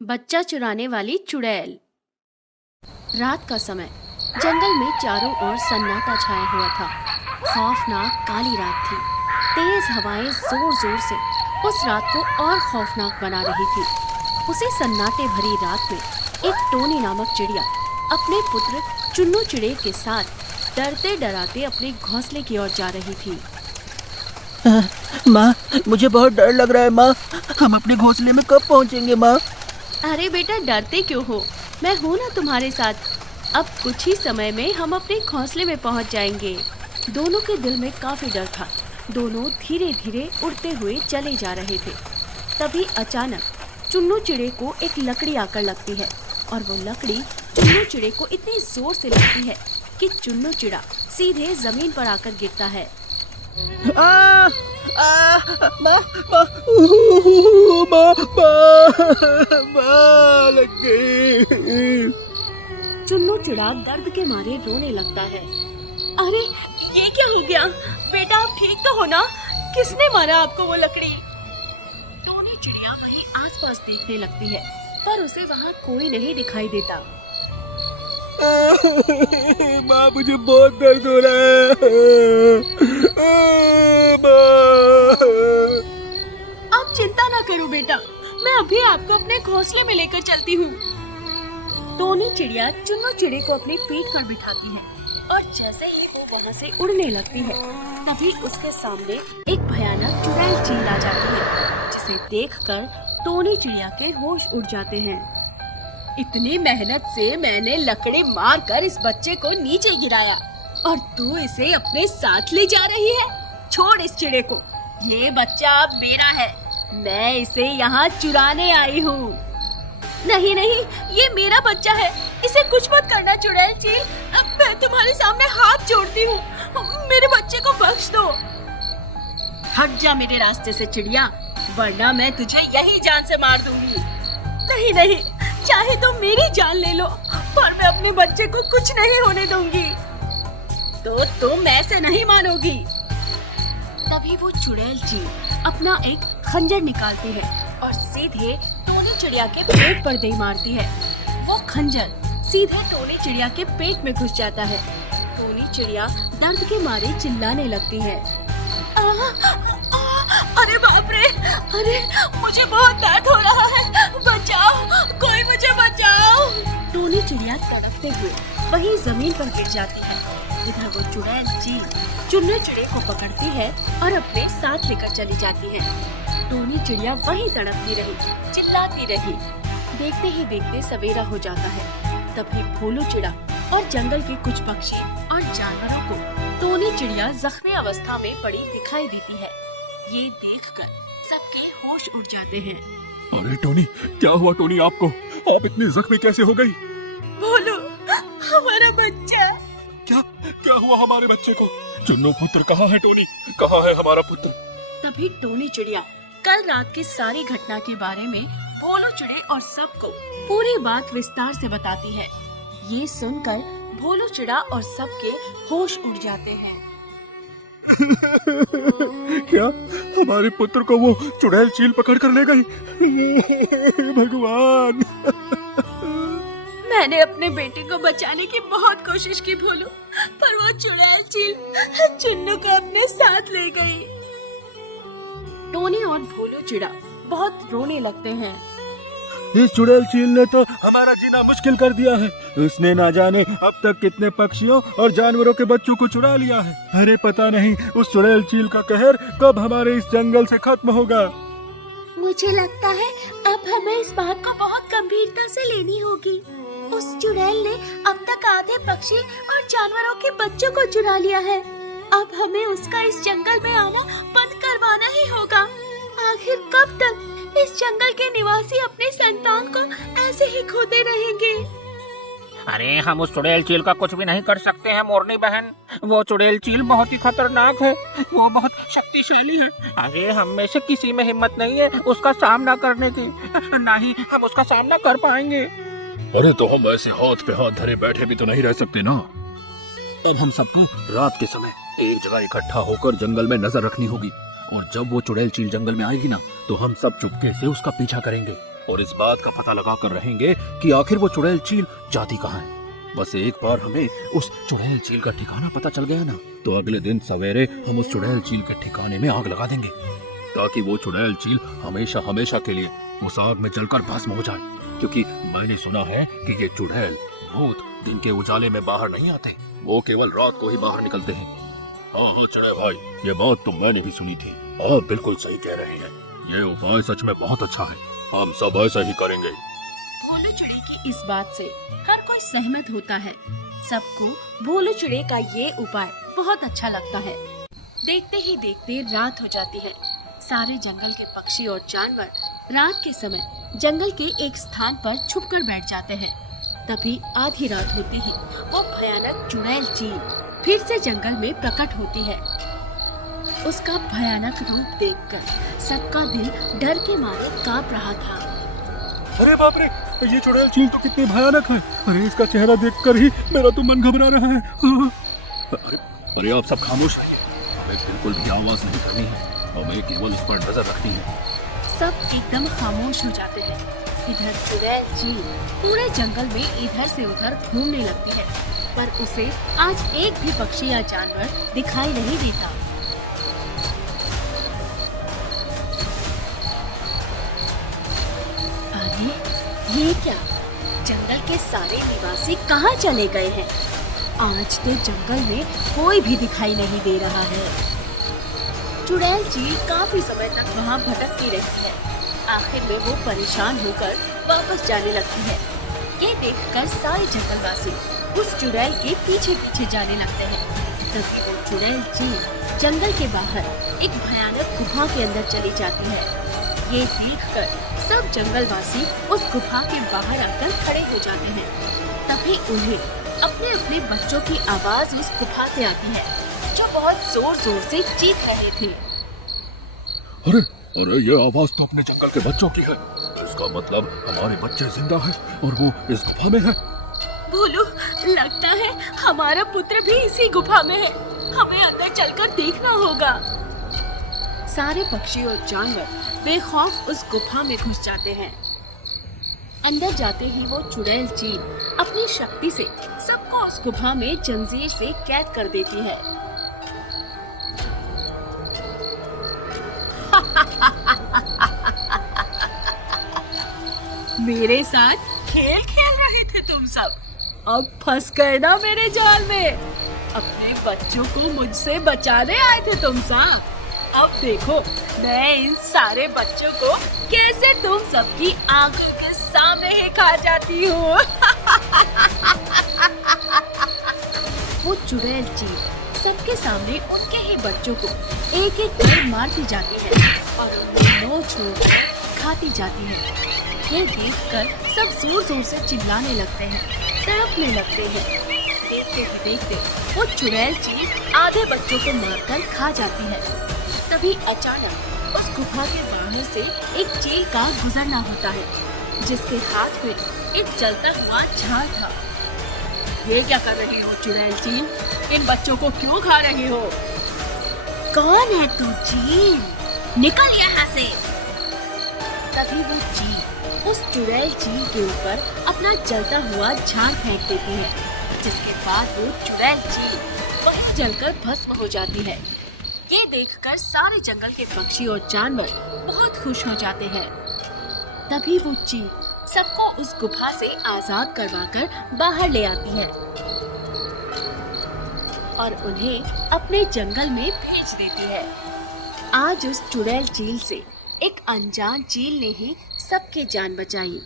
बच्चा चुराने वाली चुड़ैल। रात का समय जंगल में चारों ओर सन्नाटा छाया हुआ था। खौफनाक काली रात थी। तेज हवाएं जोर जोर से उस रात को और खौफनाक बना रही थी। उसी सन्नाटे भरी रात में एक टोनी नामक चिड़िया अपने पुत्र चुन्नू चिड़े के साथ डरते डराते अपने घोंसले की ओर जा रही थी। माँ, मुझे बहुत डर लग रहा है माँ। हम अपने घोंसले में कब पहुँचेंगे माँ? अरे बेटा, डरते क्यों हो? मैं हूँ ना तुम्हारे साथ। अब कुछ ही समय में हम अपने घोंसले में पहुँच जाएंगे। दोनों के दिल में काफी डर था। दोनों धीरे धीरे उड़ते हुए चले जा रहे थे। तभी अचानक चुन्नू चिड़े को एक लकड़ी आकर लगती है और वो लकड़ी चुन्नू चिड़े को इतनी जोर से लगती है कि चुन्नू चिड़ा सीधे जमीन पर आकर गिरता है। माँ, माँ, माँ, माँ लग गई। चुन्नू चिड़ा दर्द के मारे रोने लगता है। अरे ये क्या हो गया? बेटा, आप ठीक तो हो ना? किसने मारा आपको वो लकड़ी? टोनी चिड़िया वहीं आसपास देखने लगती है, पर उसे वहाँ कोई नहीं दिखाई देता। माँ, मुझे बहुत दर्द हो रहा है। आप चिंता ना करो बेटा, मैं अभी आपको अपने घोंसले में लेकर चलती हूँ। टोनी चिड़िया चुन्नू चिड़े को अपनी पीठ पर बिठाती है और जैसे ही वो वहाँ से उड़ने लगती है, तभी उसके सामने एक भयानक चुड़ैल चील आ जाती है, जिसे देखकर टोनी चिड़िया के होश उड़ जाते हैं। इतनी मेहनत से मैंने लकड़ी मारकर इस बच्चे को नीचे गिराया और तू इसे अपने साथ ले जा रही है? छोड़ इस चिड़े को, ये बच्चा अब मेरा है। मैं इसे यहाँ चुराने आई हूँ। नहीं नहीं, ये मेरा बच्चा है, इसे कुछ मत करना चुड़ैल चील। अब मैं तुम्हारे सामने हाथ जोड़ती हूँ, मेरे बच्चे को बख्श दो। हट जा मेरे रास्ते से चिड़िया, वरना मैं तुझे यही जान से मार दूंगी। नहीं नहीं, चाहे तो मेरी जान ले लो, पर मैं अपने बच्चे को कुछ नहीं होने दूंगी। तो तुम ऐसे नहीं मानोगी। तभी वो चुड़ैल चील अपना एक खंजर निकालती है और सीधे टोनी चिड़िया के पेट पर दे मारती है। वो खंजर सीधे टोनी चिड़िया के पेट में घुस जाता है। टोनी चिड़िया दर्द के मारे चिल्लाने लगती है। अरे बाप रे, अरे मुझे बहुत दर्द हो रहा है, बचाओ, कोई मुझे बचाओ। टोनी चिड़िया तड़पते हुए वहीं जमीन पर गिर जाती है। इधर वो चुड़ैल चील चुन्नू चिड़े को पकड़ती है और अपने साथ लेकर चली जाती है। टोनी चिड़िया वहीं तड़पती रही, चिल्लाती रही। देखते ही देखते सवेरा हो जाता है। तभी भोलू चिड़ा और जंगल के कुछ पक्षी और जानवरों को टोनी चिड़िया जख्मी अवस्था में पड़ी दिखाई देती है। ये देखकर सबके होश उड़ जाते हैं। अरे टोनी, क्या हुआ टोनी आपको? आप इतनी जख्मी कैसे हो गई? भोलू, हमारा बच्चा। क्या क्या हुआ हमारे बच्चे को? चुन्नू पुत्र कहाँ है टोनी? कहाँ है हमारा पुत्र? तभी टोनी चिड़िया कल रात की सारी घटना के बारे में भोलू चिड़े और सबको पूरी बात विस्तार से बताती है। ये सुनकर भोलू चिड़ा और सबके होश उड़ जाते हैं। क्या हमारे पुत्र को वो चुड़ैल चील पकड़ कर ले गई? भगवान! मैंने अपने बेटे को बचाने की बहुत कोशिश की भोलू, पर वो चुड़ैल चील चुन्नू को अपने साथ ले गई। टोनी और भोलू चिड़ा बहुत रोने लगते हैं। इस चुड़ैल चील ने तो हमारा जीना मुश्किल कर दिया है। उसने ना जाने अब तक कितने पक्षियों और जानवरों के बच्चों को चुरा लिया है। अरे पता नहीं उस चुड़ैल चील का कहर कब हमारे इस जंगल से खत्म होगा। मुझे लगता है अब हमें इस बात को बहुत गंभीरता से लेनी होगी। उस चुड़ैल ने अब तक आधे पक्षी और जानवरों के बच्चों को चुरा लिया है। अब हमें उसका इस जंगल में आना बंद करवाना ही होगा। आखिर कब तक इस जंगल के निवासी अपने संतान को ऐसे ही खोते रहेंगे? अरे हम उस चुड़ैल चील का कुछ भी नहीं कर सकते हैं मोरनी बहन। वो चुड़ैल चील बहुत ही खतरनाक है, वो बहुत शक्तिशाली है। अरे हम में से किसी में हिम्मत नहीं है उसका सामना करने की, ना ही हम उसका सामना कर पाएंगे। अरे तो हम ऐसे हाथ पे हाथ धरे बैठे भी तो नहीं रह सकते ना। अब हम सबको रात के समय एक जगह इकट्ठा होकर जंगल में नजर रखनी होगी और जब वो चुड़ैल चील जंगल में आएगी ना, तो हम सब चुपके से उसका पीछा करेंगे और इस बात का पता लगा कर रहेंगे कि आखिर वो चुड़ैल चील जाती कहाँ है। बस एक बार हमें उस चुड़ैल चील का ठिकाना पता चल गया ना, तो अगले दिन सवेरे हम उस चुड़ैल चील के ठिकाने में आग लगा देंगे, ताकि वो चुड़ैल चील हमेशा हमेशा के लिए उस आग में जलकर भस्म हो जाए। क्योंकि मैंने सुना है कि ये चुड़ैल भूत दिन के उजाले में बाहर नहीं आते, वो केवल रात को ही बाहर निकलते हैं। हाँ चुड़ैल भाई, ये बात तो मैंने भी सुनी थी। आप बिल्कुल सही कह रहे हैं, ये उपाय सच में बहुत अच्छा है, हम सब ऐसा ही करेंगे। भोलू चिड़े की इस बात से हर कोई सहमत होता है। सबको भोलू चिड़े का ये उपाय बहुत अच्छा लगता है। देखते ही देखते रात हो जाती है। सारे जंगल के पक्षी और जानवर रात के समय जंगल के एक स्थान पर छुपकर बैठ जाते हैं। तभी आधी रात होते ही वो भयानक चुड़ैल चील फिर से जंगल में प्रकट होती है। उसका भयानक रूप देखकर सबका दिल डर के मारे कांप रहा था। अरे बाप रे, ये चुड़ैल चील तो कितनी भयानक है। अरे इसका चेहरा देखकर ही मेरा तो मन घबरा रहा है। अरे आप सब खामोश रहिए, हमें बिल्कुल भी आवाज नहीं करनी है, हमें केवल उस पर नजर रखनी है। सब एकदम खामोश हो जाते हैं। इधर चुड़ैल चील पूरे जंगल में इधर से उधर घूमने लगती है, पर उसे आज एक भी पक्षी या जानवर दिखाई नहीं देता। अरे ये क्या, जंगल के सारे निवासी कहाँ चले गए हैं? आज तो जंगल में कोई भी दिखाई नहीं दे रहा है। चुड़ैल चील काफी समय तक वहाँ भटकती रहती है। आखिर में वो परेशान होकर वापस जाने लगती है। ये देखकर सारे जंगलवासी उस चुड़ैल के पीछे पीछे जाने लगते हैं। तभी वो चुड़ैल चील जंगल के बाहर एक भयानक गुफा के अंदर चली जाती है। ये देखकर सब जंगलवासी उस गुफा के बाहर आकर खड़े हो जाते हैं। तभी उन्हें अपने अपने बच्चों की आवाज उस गुफा से आती है, जो बहुत जोर जोर से चीख रहे थे। अरे अरे, ये आवाज तो अपने जंगल के बच्चों की है। इसका मतलब हमारे बच्चे जिंदा हैं और वो इस गुफा में है। भोलू, लगता है हमारा पुत्र भी इसी गुफा में है। हमें अंदर चलकर देखना होगा। सारे पक्षी और जानवर बेखौफ उस गुफा में घुस जाते हैं। अंदर जाते ही वो चुड़ैल चील अपनी शक्ति से सबको उस गुफा में जंजीर से कैद कर देती है। मेरे साथ खेल खेल रहे थे तुम सब, अब फंस गए ना मेरे जाल में। अपने बच्चों को मुझसे बचाने आए थे तुम सब। अब देखो मैं इन सारे बच्चों को कैसे तुम सबकी आंखों के सामने ही खा जाती हूँ। वो चुड़ैल चील सबके सामने उनके ही बच्चों को एक एक कर मारती जाती है और उन्हें नोच नोच खाती जाती है। ये देखकर सब जोर जोर से चिल्लाने लगते हैं, तड़पने लगते हैं। देखते ही देखते वो चुड़ैल चील आधे बच्चों को मारकर खा जाती है। तभी अचानक उस गुफा के बाहर से एक चील का गुजरना होता है, जिसके हाथ में एक जलता हुआ झाड़ था। ये क्या कर रही हो चुड़ैल चील? इन बच्चों को क्यों खा रही हो? कौन है तू चील? निकल यहाँ से। तभी वो चील उस चुड़ैल चील के ऊपर अपना जलता हुआ झाड़ फेंक देती है, जिसके बाद वो चुड़ैल चील वहीं जलकर भस्म हो जाती है। ये देखकर सारे जंगल के पक्षी और जानवर बहुत खुश हो जाते हैं। तभी वो चील सबको उस गुफा से आजाद करवाकर बाहर ले आती है और उन्हें अपने जंगल में भेज देती है। आज उस चुड़ैल चील से एक अनजान चील ने ही सबकी जान बचाई।